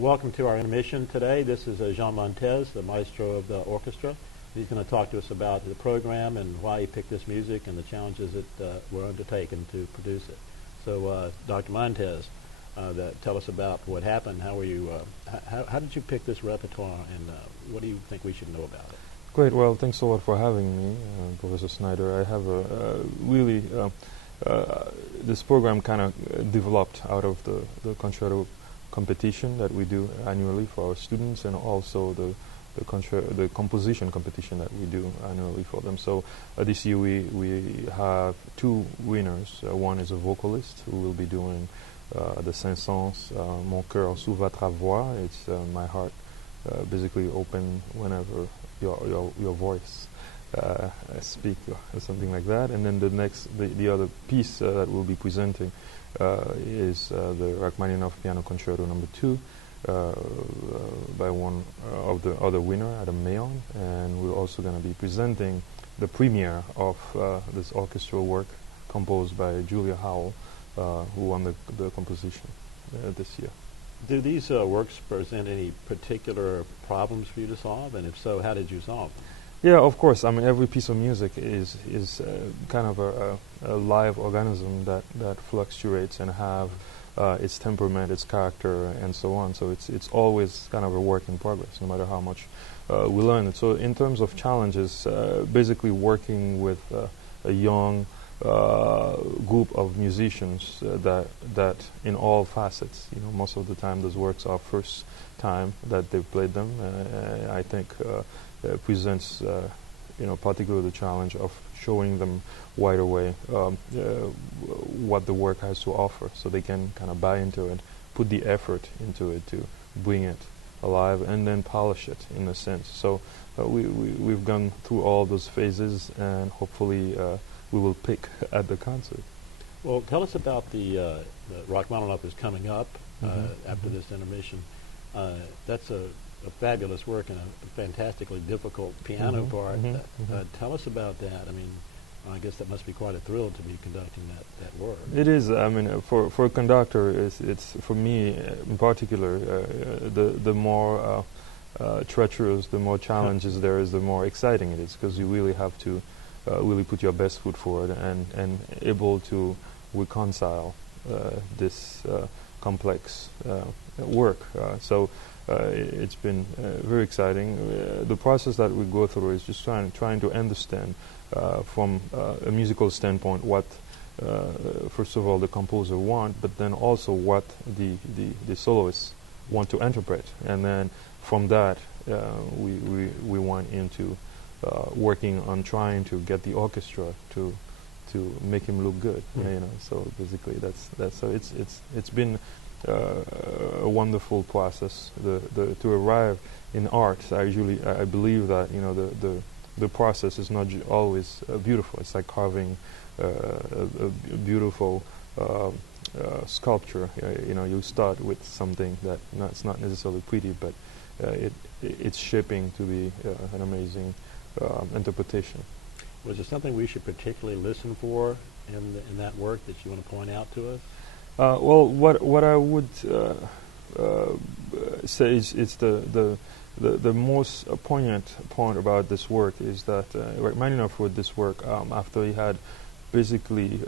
Welcome to our intermission today. This is Jean Montes, the maestro of the orchestra. He's going to talk to us about the program and why he picked this music and the challenges that were undertaken to produce it. So, Dr. Montes, tell us about what happened. How were you? How did you pick this repertoire, and what do you think we should know about it? Great. Well, thanks a lot for having me, Professor Snyder. I have really this program kind of developed out of the concerto competition that we do annually for our students, and also the composition competition that we do annually for them. So this year we have two winners. One is a vocalist who will be doing the Saint-Saëns, Mon cœur sous votre voix. It's my heart basically open whenever your voice speak, or something like that. And then the other piece that we'll be presenting is the Rachmaninoff Piano Concerto No. 2 by one of the other winner, Adam Mayon. And we're also going to be presenting the premiere of this orchestral work composed by Julia Howell, who won the composition this year. Do these works present any particular problems for you to solve? And if so, how did you solve them? Yeah, of course. I mean, every piece of music is kind of a live organism that fluctuates and have its temperament, its character, and so on. So it's always kind of a work in progress, no matter how much we learn it. So in terms of challenges, basically working with a young group of musicians that in all facets, most of the time those works are first time that they've played them. I think presents particularly the challenge of showing them right away what the work has to offer, so they can kind of buy into it, put the effort into it to bring it alive, and then polish it in a sense. So we've gone through all those phases, and hopefully we will pick at the concert. Well, tell us about the Rachmaninoff is coming up after this intermission. That's a fabulous work and a fantastically difficult piano part. Tell us about that. I mean, I guess that must be quite a thrill to be conducting that work. It is. I mean, for a conductor, it's for me in particular, the more treacherous, the more challenges there is, the more exciting it is, because you really have to really put your best foot forward and able to reconcile this complex work. So it's been very exciting. The process that we go through is just trying to understand from a musical standpoint what first of all the composer want, but then also what the soloists want to interpret, and then from that we went into working on trying to get the orchestra to make him look good. So basically that's so it's been a wonderful process. To arrive in art, I believe that the process is not always beautiful. It's like carving a beautiful sculpture. You start with something that it's not necessarily pretty, but it's shaping to be an amazing interpretation. Was there something we should particularly listen for in that work that you want to point out to us? Well, what I would say is the most poignant point about this work is that Rachmaninoff wrote this work after he had basically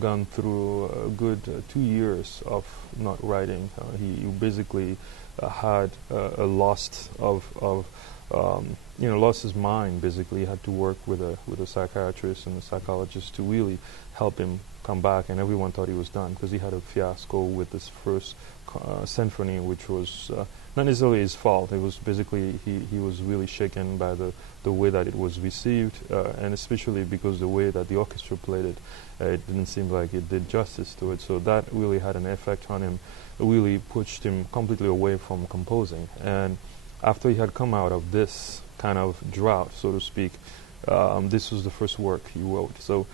gone through a good 2 years of not writing. He basically had a loss lost his mind. Basically, he had to work with a psychiatrist and a psychologist to really help him come back, and everyone thought he was done because he had a fiasco with this first symphony, which was not necessarily his fault. It was basically he was really shaken by the way that it was received, and especially because the way that the orchestra played it, it didn't seem like it did justice to it. So that really had an effect on him. It really pushed him completely away from composing. And after he had come out of this kind of drought, so to speak, this was the first work he wrote. So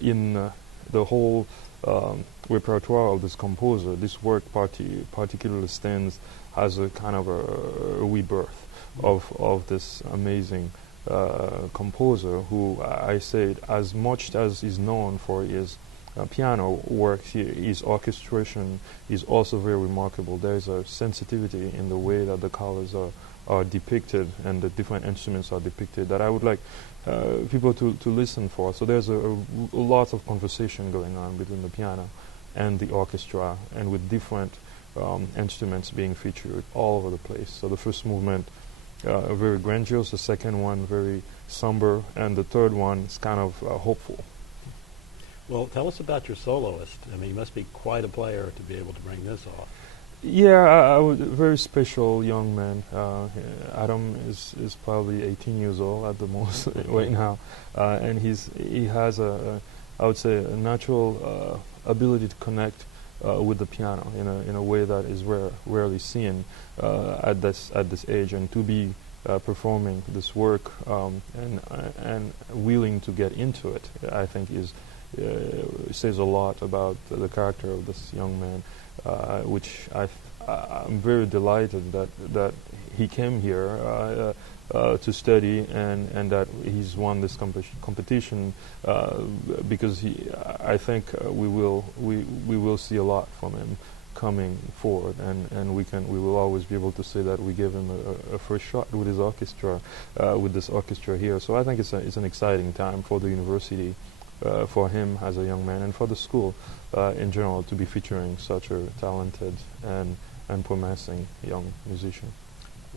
in the whole repertoire of this composer, this work particularly stands as a kind of a rebirth of this amazing composer, who I said, as much as he's known for his piano works, his orchestration is also very remarkable. There's a sensitivity in the way that the colors are depicted and the different instruments are depicted that I would like people to listen for. So there's a lot of conversation going on between the piano and the orchestra, and with different instruments being featured all over the place. So the first movement very grandiose, the second one very somber, and the third one is kind of hopeful. Well, tell us about your soloist. I mean, you must be quite a player to be able to bring this off. Yeah, I was a very special young man. Adam is probably 18 years old at the most right now, and he has I would say a natural ability to connect with the piano in a way that is rarely seen at this age, and to be performing this work and willing to get into it, I think says a lot about the character of this young man, which I'm very delighted that he came here to study and that he's won this competition because I think we will see a lot from him coming forward, and we will always be able to say that we gave him a first shot with his orchestra, with this orchestra here. So I think it's an exciting time for the university, for him as a young man, and for the school in general, to be featuring such a talented and promising young musician.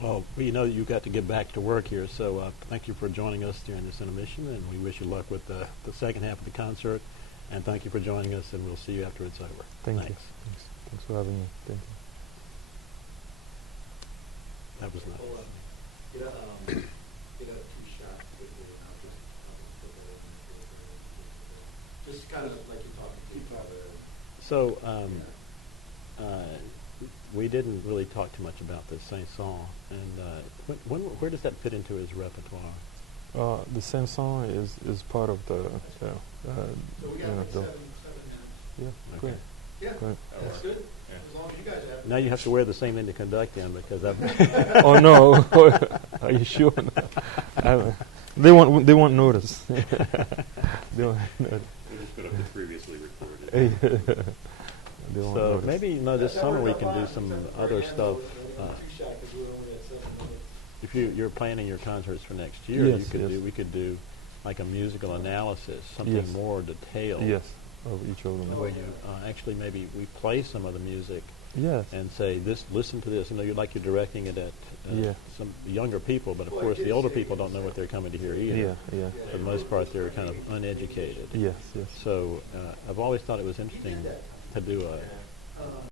Well, you know you got to get back to work here, so thank you for joining us during this intermission, and we wish you luck with the second half of the concert, and thank you for joining us, and we'll see you after it's over. Thanks you. Thanks for having me. Thank you. That was nice. Get a 2-shot video. Just kind of like you're talking to each other. So, we didn't really talk too much about the Saint-Saëns, and where does that fit into his repertoire? The Saint-Saëns is part of the. So we got like 7 minutes. Yeah, Okay. great. Yeah, Great. that's good. As long as you guys have. Now you have to wear the same end to conduct in, because I've Oh no! Are you sure? They won't notice. They won't notice. We just put up the previously recorded. So maybe this summer we can do some other stuff. If you're planning your concerts for next year, Yes, we could do like a musical analysis, something Yes. more detailed. Yes, of each of them. Where you actually maybe we play some of the music Yes. and say this. Listen to this. You're directing it at Yeah. some younger people, but of course the older people don't know what they're coming to hear either. Yeah. For the most part, they're kind of uneducated. Yes. So I've always thought it was interesting to do